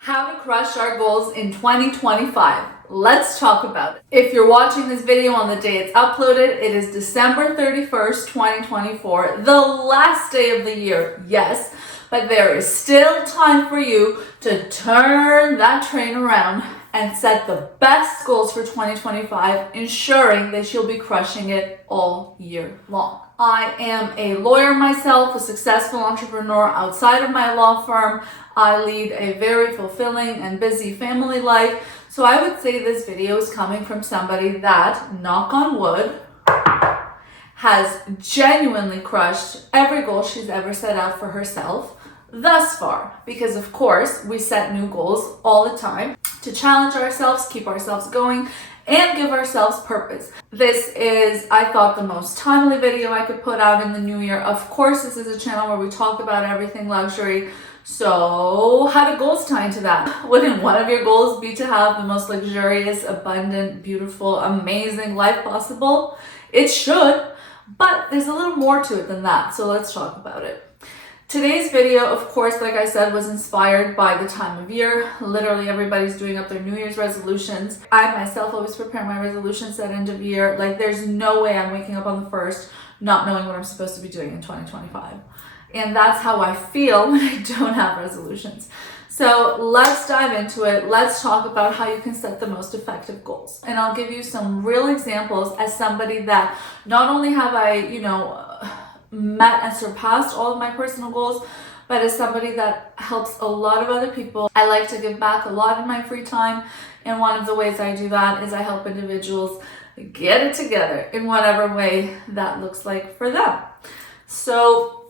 How to crush our goals in 2025. Let's talk about it. If you're watching this video on the day it's uploaded, it is December 31st, 2024, the last day of the year, yes, but there is still time for you to turn that train around and set the best goals for 2025, ensuring that you'll be crushing it all year long. I am a lawyer myself, a successful entrepreneur outside of my law firm. I lead a very fulfilling and busy family life. So I would say this video is coming from somebody that, knock on wood, has genuinely crushed every goal she's ever set out for herself thus far. Because of course, we set new goals all the time to challenge ourselves, keep ourselves going, and give ourselves purpose. This is, I thought, the most timely video I could put out in the new year. Of course, this is a channel where we talk about everything luxury. So how do goals tie into that? Wouldn't one of your goals be to have the most luxurious, abundant, beautiful, amazing life possible? It should, but there's a little more to it than that. So let's talk about it. Today's video, of course, like I said, was inspired by the time of year. Literally everybody's doing up their New Year's resolutions. I myself always prepare my resolutions at end of year. Like there's no way I'm waking up on the 1st not knowing what I'm supposed to be doing in 2025. And that's how I feel when I don't have resolutions. So let's dive into it. Let's talk about how you can set the most effective goals. And I'll give you some real examples as somebody that not only have I, met and surpassed all of my personal goals, but as somebody that helps a lot of other people. I like to give back a lot in my free time, and one of the ways I do that is I help individuals get it together in whatever way that looks like for them. So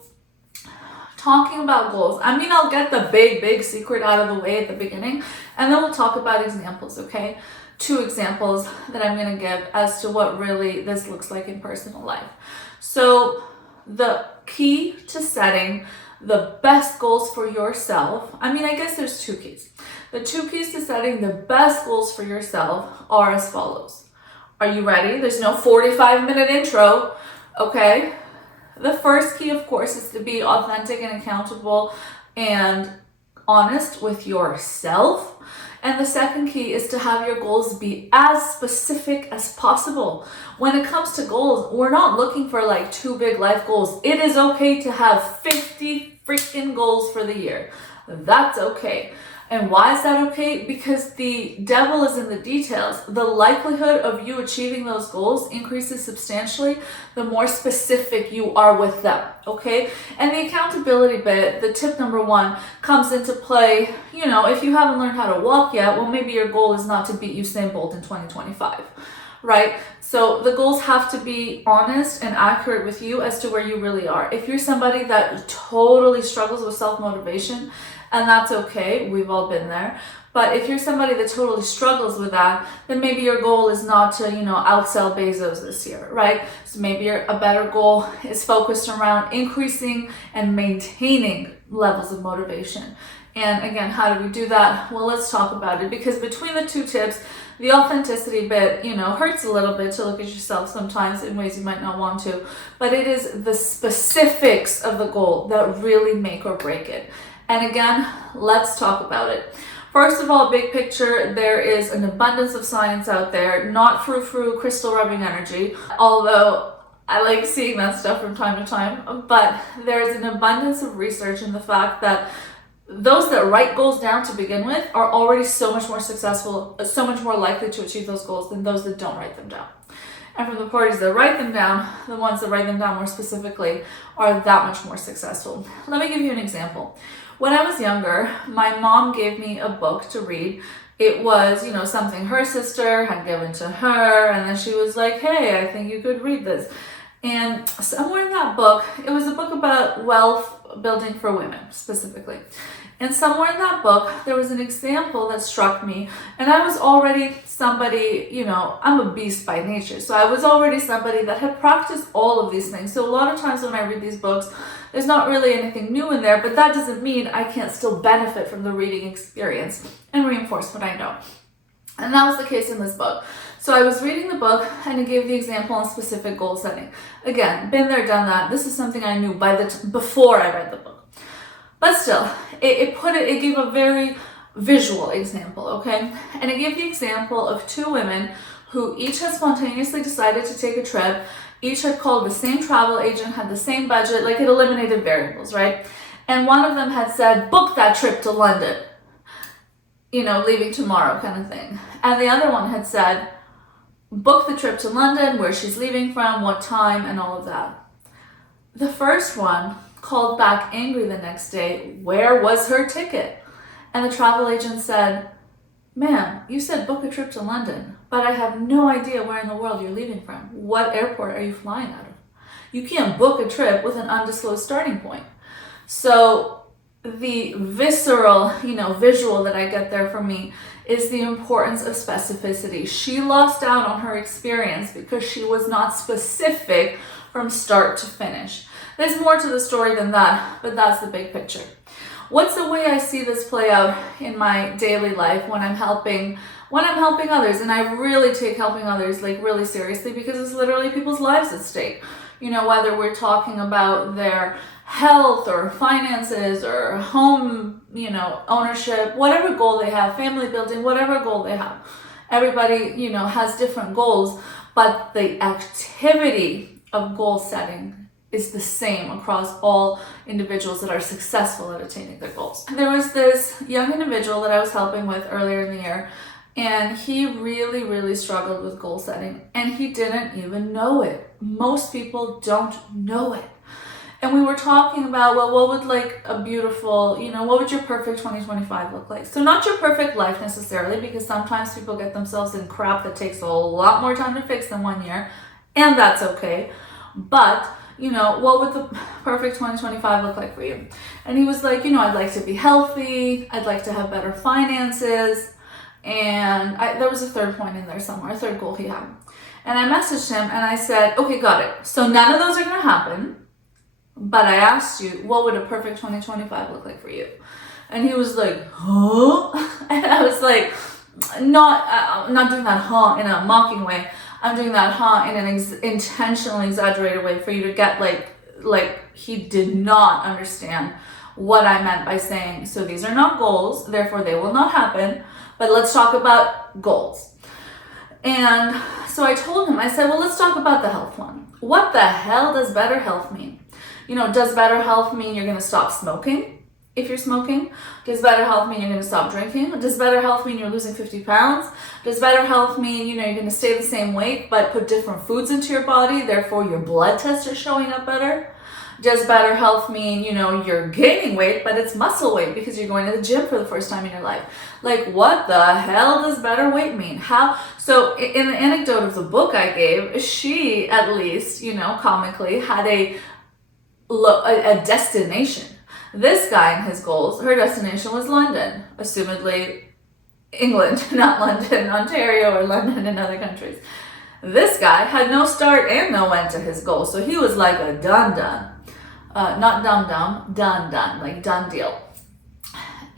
talking about goals, I'll get the big secret out of the way at the beginning, and then we'll talk about examples, okay? 2 examples that I'm going to give as to what really this looks like in personal life. So the key to setting the best goals for yourself, I guess there's 2 keys. The 2 keys to setting the best goals for yourself are as follows. Are you ready? There's no 45-minute intro, okay? The first key, of course, is to be authentic and accountable and honest with yourself. And the second key is to have your goals be as specific as possible. When it comes to goals, we're not looking for like 2 big life goals. It is okay to have 50 freaking goals for the year. That's okay. And why is that okay? Because the devil is in the details. The likelihood of you achieving those goals increases substantially the more specific you are with them, okay? And the accountability bit, the tip number 1, comes into play, if you haven't learned how to walk yet, well, maybe your goal is not to beat Usain Bolt in 2025, right? So the goals have to be honest and accurate with you as to where you really are. If you're somebody that totally struggles with self-motivation, and that's okay, we've all been there. But if you're somebody that totally struggles with that, then maybe your goal is not to, outsell Bezos this year, right? So maybe a better goal is focused around increasing and maintaining levels of motivation. And again, how do we do that? Well, let's talk about it, because between the 2 tips, the authenticity bit, hurts a little bit to look at yourself sometimes in ways you might not want to, but it is the specifics of the goal that really make or break it. And again, let's talk about it. First of all, big picture, there is an abundance of science out there, not frou-frou crystal rubbing energy, although I like seeing that stuff from time to time, but there's an abundance of research in the fact that those that write goals down to begin with are already so much more successful, so much more likely to achieve those goals than those that don't write them down. And from the parties that write them down, the ones that write them down more specifically are that much more successful. Let me give you an example. When I was younger, my mom gave me a book to read. It was, something her sister had given to her, and then she was like, hey, I think you could read this. And somewhere in that book, it was a book about wealth building for women specifically. And somewhere in that book, there was an example that struck me. And I was already somebody, I'm a beast by nature. So I was already somebody that had practiced all of these things. So a lot of times when I read these books, there's not really anything new in there, but that doesn't mean I can't still benefit from the reading experience and reinforce what I know. And that was the case in this book. So I was reading the book and it gave the example on specific goal setting. Again, been there, done that. This is something I knew before I read the book. But still, it gave a very visual example, okay? And I gave the example of two women who each had spontaneously decided to take a trip. Each had called the same travel agent, had the same budget, like it eliminated variables, right? And one of them had said, book that trip to London, you know, leaving tomorrow kind of thing. And the other one had said, book the trip to London, where she's leaving from, what time, and all of that. The first one called back angry the next day, where was her ticket? And the travel agent said, ma'am, you said book a trip to London, but I have no idea where in the world you're leaving from. What airport are you flying out of? You can't book a trip with an undisclosed starting point. So the visceral, visual that I get there for me is the importance of specificity. She lost out on her experience because she was not specific from start to finish. There's more to the story than that, but that's the big picture. What's the way I see this play out in my daily life when I'm helping others? And I really take helping others like really seriously, because it's literally people's lives at stake. Whether we're talking about their health or finances or home, ownership, whatever goal they have, family building, whatever goal they have. Everybody, has different goals, but the activity of goal setting is the same across all individuals that are successful at attaining their goals. There was this young individual that I was helping with earlier in the year, and he really, really struggled with goal setting, and he didn't even know it. Most people don't know it. And we were talking about, well, what would like a beautiful, what would your perfect 2025 look like? So not your perfect life necessarily, because sometimes people get themselves in crap that takes a lot more time to fix than 1 year, and that's okay. But what would the perfect 2025 look like for you? And he was like, I'd like to be healthy. I'd like to have better finances. And there was a third point in there somewhere, a third goal he had. And I messaged him and I said, okay, got it. So none of those are going to happen. But I asked you, what would a perfect 2025 look like for you? And he was like, huh? And I was like, not doing that huh in a mocking way. I'm doing that in an intentionally exaggerated way for you to get like he did not understand what I meant by saying, so these are not goals, therefore they will not happen, but let's talk about goals. And so I told him, I said, well, let's talk about the health one. What the hell does better health mean? Does better health mean you're going to stop smoking? If you're smoking? Does better health mean you're going to stop drinking? Does better health mean you're losing 50 pounds? Does better health mean, you're going to stay the same weight but put different foods into your body, therefore your blood tests are showing up better? Does better health mean, you're gaining weight but it's muscle weight because you're going to the gym for the first time in your life? Like, what the hell does better weight mean? How? So in the anecdote of the book I gave, she at least, comically had a destination. This guy and his goals, her destination was London, assumedly England, not London, Ontario, or London in other countries. This guy had no start and no end to his goal, so he was like a done. Not done, like done deal.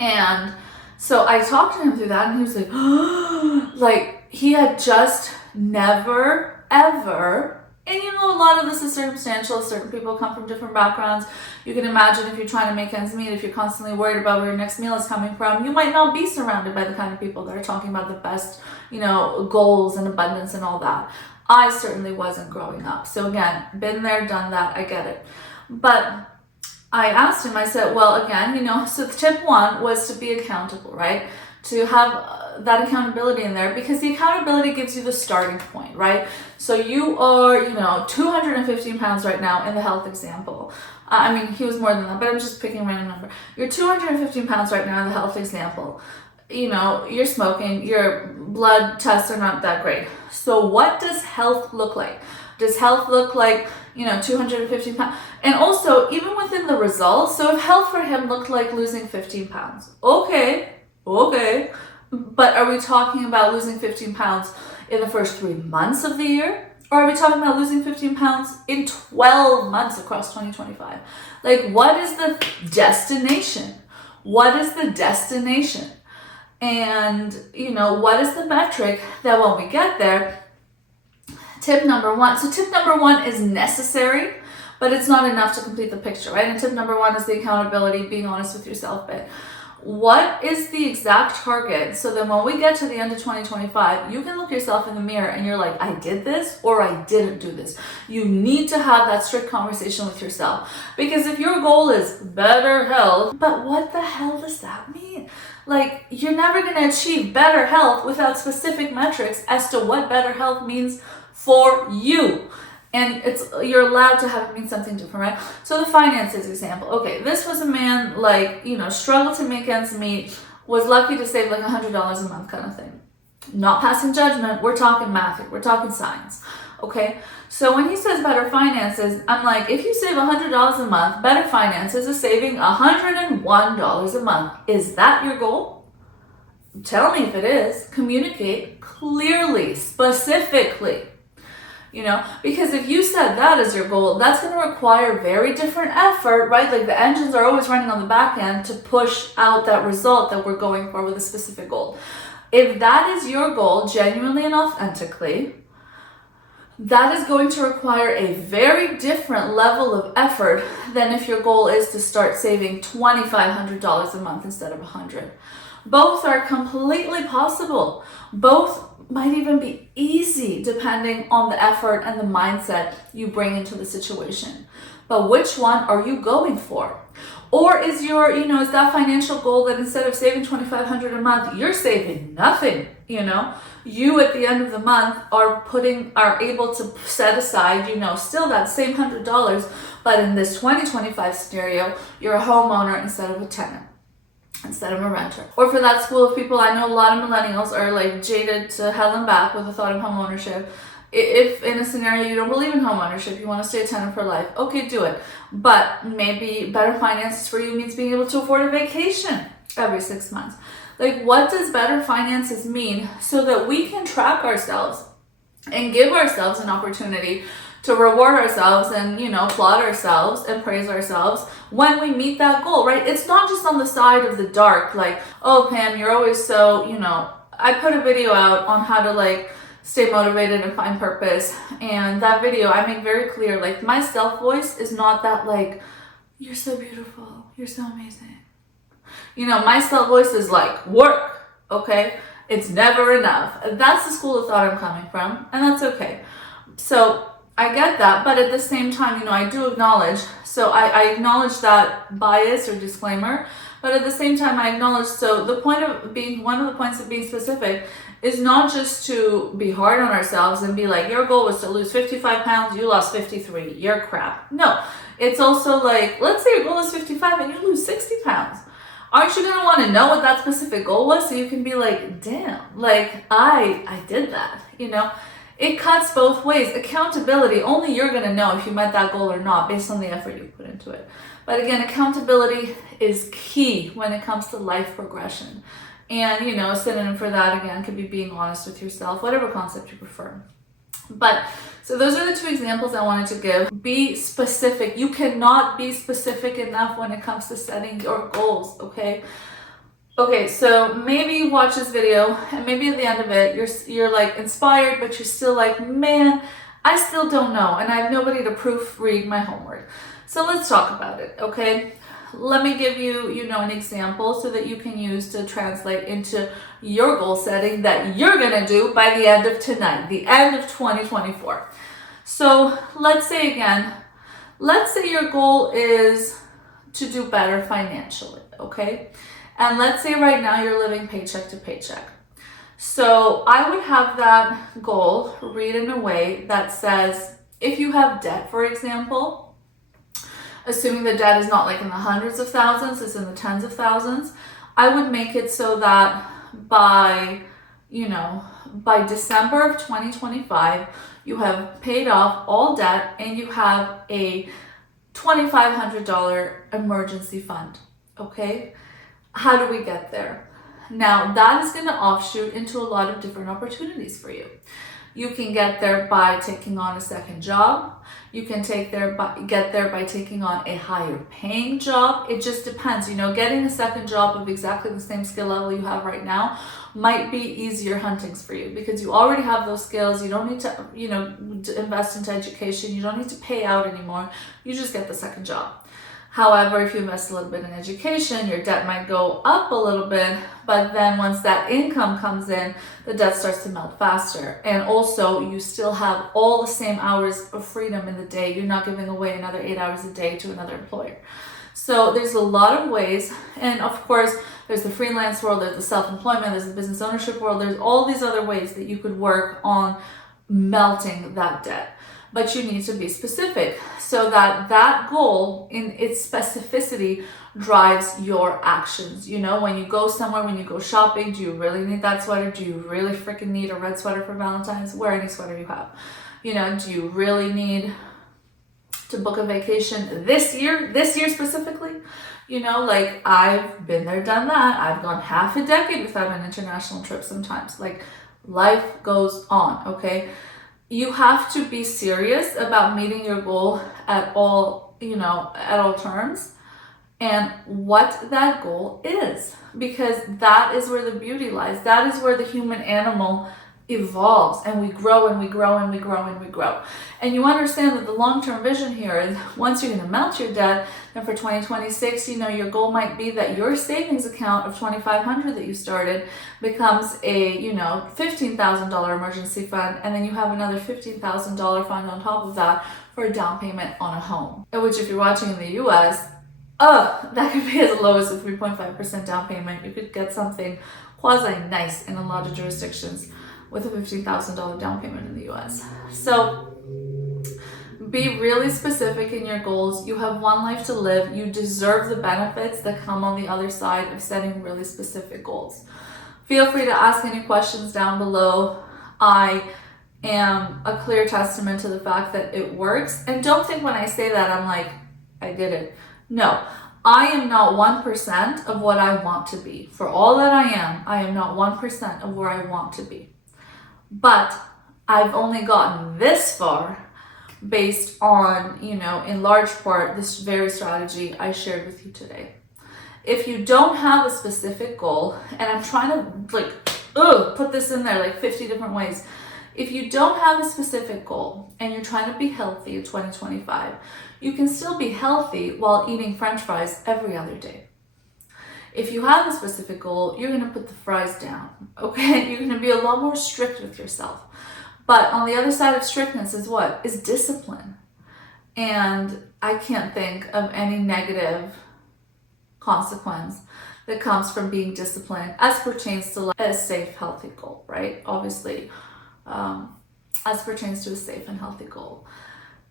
And so I talked to him through that, and he was like, like he had just never, ever. And a lot of this is circumstantial. Certain people come from different backgrounds. You can imagine if you're trying to make ends meet, if you're constantly worried about where your next meal is coming from, you might not be surrounded by the kind of people that are talking about the best, goals and abundance and all that. I certainly wasn't growing up. So again, been there, done that, I get it. But I asked him, I said, well, again, so tip one was to be accountable, right? To have that accountability in there, because the accountability gives you the starting point, right? So you are, 215 pounds right now in the health example. He was more than that, but I'm just picking a random number. You're 215 pounds right now in the health example. You're smoking, your blood tests are not that great. So what does health look like? Does health look like, 215 pounds? And also, even within the results, so if health for him looked like losing 15 pounds, okay. But are we talking about losing 15 pounds in the first 3 months of the year? Or are we talking about losing 15 pounds in 12 months across 2025? Like, what is the destination? What is the destination? And, what is the metric that when we get there, tip number one. So tip number one is necessary, but it's not enough to complete the picture, right? And tip number one is the accountability, being honest with yourself bit. What is the exact target? So then when we get to the end of 2025, you can look yourself in the mirror and you're like, I did this or I didn't do this. You need to have that strict conversation with yourself. Because if your goal is better health, but what the hell does that mean? Like, you're never going to achieve better health without specific metrics as to what better health means for you. And you're allowed to have it mean something different, right? So the finances example. Okay, this was a man, like, struggled to make ends meet, was lucky to save like $100 a month kind of thing. Not passing judgment, we're talking math, we're talking science, okay? So when he says better finances, I'm like, if you save $100 a month, better finances is saving $101 a month. Is that your goal? Tell me if it is. Communicate clearly, specifically. Because if you set that as your goal, that's going to require very different effort, right? Like the engines are always running on the back end to push out that result that we're going for with a specific goal. If that is your goal, genuinely and authentically, that is going to require a very different level of effort than if your goal is to start saving $2,500 a month instead of $100. Both are completely possible. Both might even be easy depending on the effort and the mindset you bring into the situation. But which one are you going for? Or is is that financial goal that instead of saving $2,500 a month, you're saving nothing, You at the end of the month are able to set aside, still that same $100, but in this 2025 scenario, you're a homeowner instead of a tenant, instead of a renter. Or for that school of people, I know a lot of millennials are like jaded to hell and back with the thought of home ownership. If in a scenario you don't believe in home ownership, you want to stay a tenant for life, okay, do it. But maybe better finances for you means being able to afford a vacation every 6 months. Like, what does better finances mean so that we can track ourselves and give ourselves an opportunity to reward ourselves and, applaud ourselves and praise ourselves when we meet that goal, right? It's not just on the side of the dark, like, oh, Pam, you're always so, I put a video out on how to stay motivated and find purpose. And that video, I make very clear, my self voice is not that you're so beautiful, you're so amazing. My self voice is work, okay? It's never enough. That's the school of thought I'm coming from, and that's okay. So I get that, but at the same time, I do acknowledge, so I acknowledge that bias or disclaimer, but at the same time, I acknowledge, so one of the points of being specific is not just to be hard on ourselves and be like, your goal was to lose 55 pounds, you lost 53, you're crap. No, it's also let's say your goal is 55 and you lose 60 pounds. Aren't you going to want to know what that specific goal was so you can be like, damn, I did that, It cuts both ways. Accountability, only you're going to know if you met that goal or not based on the effort you put into it. But again, accountability is key when it comes to life progression. And, a synonym for that, again, could be being honest with yourself, whatever concept you prefer. But, so those are the two examples I wanted to give. Be specific. You cannot be specific enough when it comes to setting your goals, okay? Okay, so maybe you watch this video and maybe at the end of it, you're inspired, but you're still man, I still don't know. And I have nobody to proofread my homework. So let's talk about it, okay? Let me give you, an example so that you can use to translate into your goal setting that you're going to do by the end of tonight, the end of 2024. So let's say your goal is to do better financially, okay? And let's say right now you're living paycheck to paycheck. So I would have that goal read in a way that says, if you have debt, for example, assuming the debt is not in the hundreds of thousands, it's in the tens of thousands, I would make it so that by December of 2025, you have paid off all debt and you have a $2,500 emergency fund, okay? How do we get there? Now, that is going to offshoot into a lot of different opportunities for you. You can get there by taking on a second job. You can get there by taking on a higher paying job. It just depends. Getting a second job of exactly the same skill level you have right now might be easier huntings for you because you already have those skills. You don't need to, invest into education. You don't need to pay out anymore. You just get the second job. However, if you invest a little bit in education, your debt might go up a little bit, but then once that income comes in, the debt starts to melt faster. And also, you still have all the same hours of freedom in the day. You're not giving away another 8 hours a day to another employer. So there's a lot of ways. And of course, there's the freelance world, there's the self-employment, there's the business ownership world. There's all these other ways that you could work on melting that debt. But you need to be specific so that that goal in its specificity drives your actions. You know, when you go somewhere, when you go shopping, do you really need that sweater? Do you really freaking need a red sweater for Valentine's? Wear any sweater you have. You know, do you really need to book a vacation this year specifically? You know, like I've been there, done that. I've gone half a decade without an international trip sometimes. Like life goes on, okay? You have to be serious about meeting your goal at all, you know, at all terms, and what that goal is, because that is where the beauty lies. That is where the human animal evolves, and we grow and we grow and we grow and we grow. And you understand that the long-term vision here is once you're going to melt your debt, then for 2026, you know, your goal might be that your savings account of $2,500 that you started becomes a, you know, $15,000 emergency fund, and then you have another $15,000 fund on top of that for a down payment on a home. Which, if you're watching in the US, that could be as low as a 3.5% down payment. You could get something quasi nice in a lot of jurisdictions with a $15,000 down payment in the US. So be really specific in your goals. You have one life to live. You deserve the benefits that come on the other side of setting really specific goals. Feel free to ask any questions down below. I am a clear testament to the fact that it works. And don't think when I say that, I'm like, I did it. No, I am not 1% of what I want to be. For all that I am not 1% of where I want to be. But I've only gotten this far based on, you know, in large part, this very strategy I shared with you today. If you don't have a specific goal, and I'm trying to like, put this in there like 50 different ways. If you don't have a specific goal and you're trying to be healthy in 2025, you can still be healthy while eating French fries every other day. If you have a specific goal, you're going to put the fries down, okay? You're going to be a lot more strict with yourself. But on the other side of strictness is what? Is discipline. And I can't think of any negative consequence that comes from being disciplined as pertains to a safe, healthy goal, right? Obviously, as pertains to a safe and healthy goal.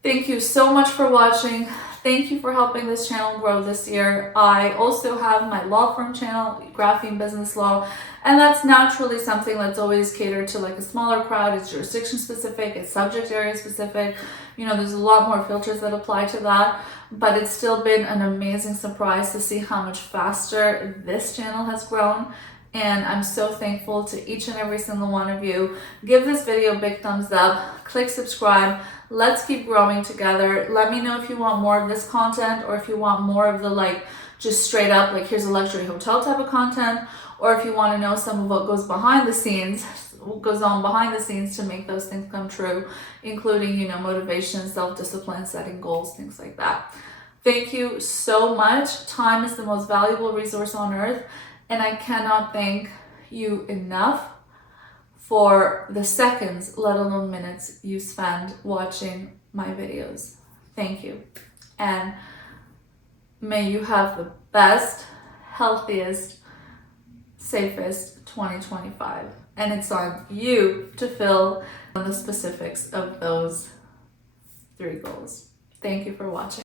Thank you so much for watching. Thank you for helping this channel grow this year. I also have my law firm channel, Graphene Business Law, and that's naturally something that's always catered to like a smaller crowd. It's jurisdiction specific, it's subject area specific. You know, there's a lot more filters that apply to that, but it's still been an amazing surprise to see how much faster this channel has grown. And I'm so thankful to each and every single one of you. Give this video a big thumbs up, click subscribe. Let's keep growing together. Let me know if you want more of this content, or if you want more of the like just straight up like here's a luxury hotel type of content, or if you want to know some of what goes behind the scenes, what goes on behind the scenes to make those things come true, including, you know, motivation, self-discipline, setting goals, things like that. Thank you so much. Time is the most valuable resource on earth, and I cannot thank you enough for the seconds, let alone minutes, you spend watching my videos. Thank you. And may you have the best, healthiest, safest 2025. And it's on you to fill in the specifics of those 3 goals. Thank you for watching.